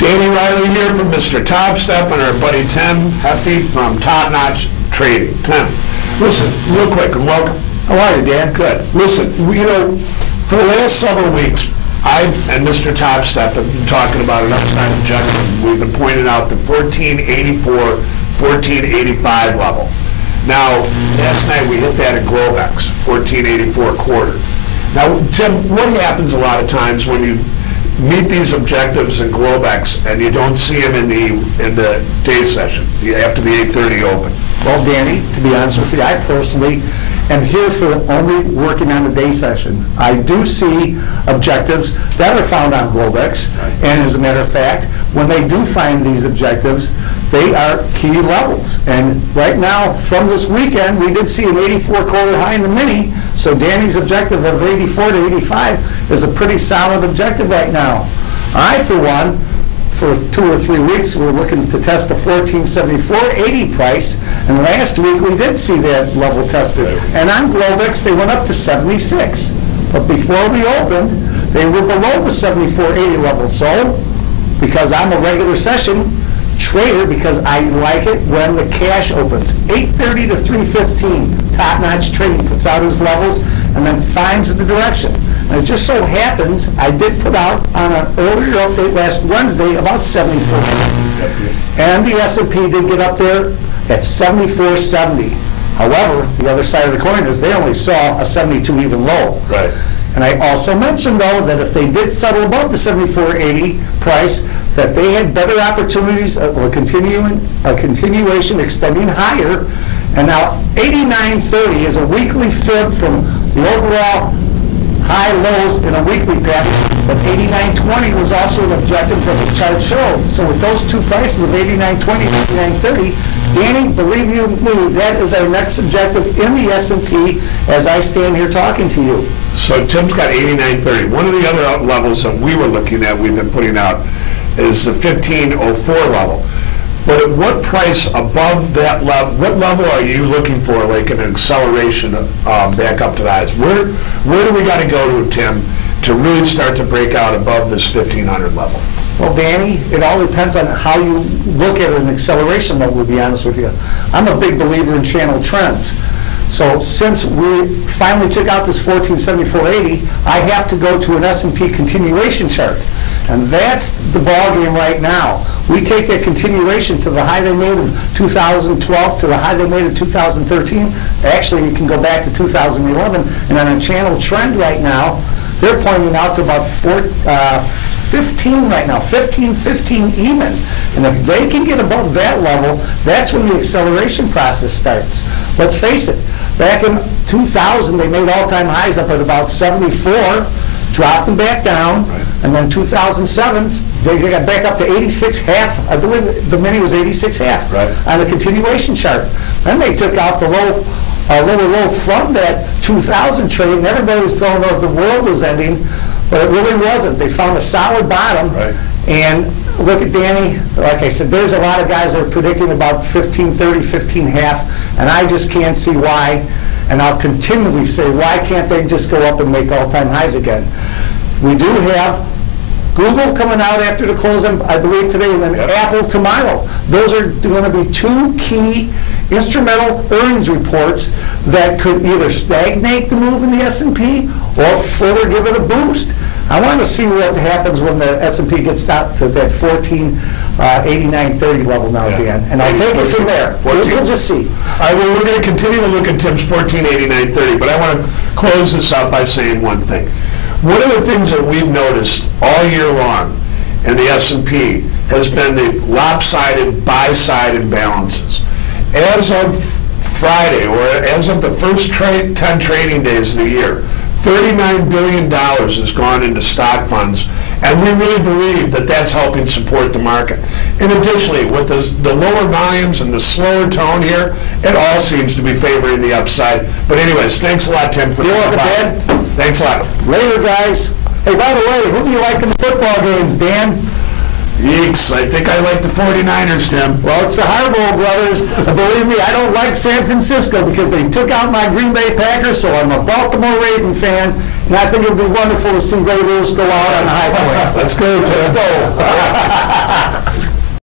Danny Riley here from Mr. Top Step and our buddy Tim Haefke from Top Notch Trading. Tim, listen, real quick, and welcome. How are you, Dan? Good. Listen, for the last several weeks, I and Mr. Top Step have been talking about an upside objective. We've been pointing out the 1484, 1485 level. Now, last night we hit that at Globex, 1484 quarter. Now, Tim, what happens a lot of times when you meet these objectives in Globex and you don't see them in the day session after the 8:30 open? Well, Danny, to be honest with you, I personally am here for only working on the day session. I do see objectives that are found on Globex, and as a matter of fact, when they do find these objectives, they are key levels. And right now, from this weekend, we did see an 84 quarter high in the mini, so Danny's objective of 84 to 85 is a pretty solid objective right now. I, for one, for 2 or 3 weeks, we're looking to test the 1474.80 price, and last week we did see that level tested. And on Globex, they went up to 76. But before we opened, they were below the 74.80 level. So, because I'm a regular session trader, because I like it when the cash opens. 8:30 to 3:15, Top Notch Trading puts out his levels and then finds the direction. And it just so happens, I did put out on an earlier update last Wednesday about 74. And the S&P did get up there at 74.70. However, the other side of the coin is they only saw a 72 even low. Right. And I also mentioned, though, that if they did settle above the 74.80 price, that they had better opportunities of a continuation extending higher. And now 89.30 is a weekly fib from the overall high lows in a weekly pattern, but 89.20 was also an objective that the chart showed. So with those two prices of 89.20 and 89.30, Danny, believe you me, that is our next objective in the S&P as I stand here talking to you. So Tim's got 89.30. One of the other levels that we were looking at, we've been putting out, is the 1504 level. But at what price above that level, what level are you looking for, like an acceleration back up to the highs? Where do we got to go to, Tim, to really start to break out above this 1500 level? Well, Danny, it all depends on how you look at an acceleration level, to be honest with you. I'm a big believer in channel trends. So since we finally took out this 1474.80, I have to go to an S&P continuation chart. And that's the ball game right now. We take that continuation to the high they made in 2012 to the high they made in 2013. Actually, you can go back to 2011. And on a channel trend right now, they're pointing out to about 15 right now, 15 even. And if they can get above that level, that's when the acceleration process starts. Let's face it, back in 2000, they made all-time highs up at about 74, dropped them back down, and then 2007, they got back up to 86.5. I believe the mini was 86.5 on the continuation chart. Then they took out the low, lower low from that 2000 trade, and everybody was throwing out the world was ending, but it really wasn't. They found a solid bottom, and look at Danny, like I said, there's a lot of guys that are predicting about 15.30, 15.5, and I just can't see why. And I'll continually say, why can't they just go up and make all-time highs again? We do have Google coming out after the close, I believe today, and then Apple tomorrow. Those are going to be two key instrumental earnings reports that could either stagnate the move in the S&P or further give it a boost. I want to see what happens when the S&P gets down to that 89.30 level now, Dan. And I'll take it from there. We'll just see. All right, well, we're going to continue to look at Tim's 1489.30, but I want to close this out by saying one thing. One of the things that we've noticed all year long in the S&P has been the lopsided buy-side imbalances. As of Friday, or as of the first 10 trading days of the year, $39 billion has gone into stock funds, and we really believe that that's helping support the market. And additionally, with the lower volumes and the slower tone here, it all seems to be favoring the upside. But anyways, thanks a lot, Tim, for the Dan. Thanks a lot. Later, guys. Hey, by the way, who do you like in the football games, Dan? Yeeks, I think I like the 49ers, Tim. Well, it's the Harbaugh brothers. Believe me, I don't like San Francisco because they took out my Green Bay Packers, so I'm a Baltimore Raven fan, and I think it would be wonderful to see Ray Lewis go out on a high point. Let's go, Tim. Let's go.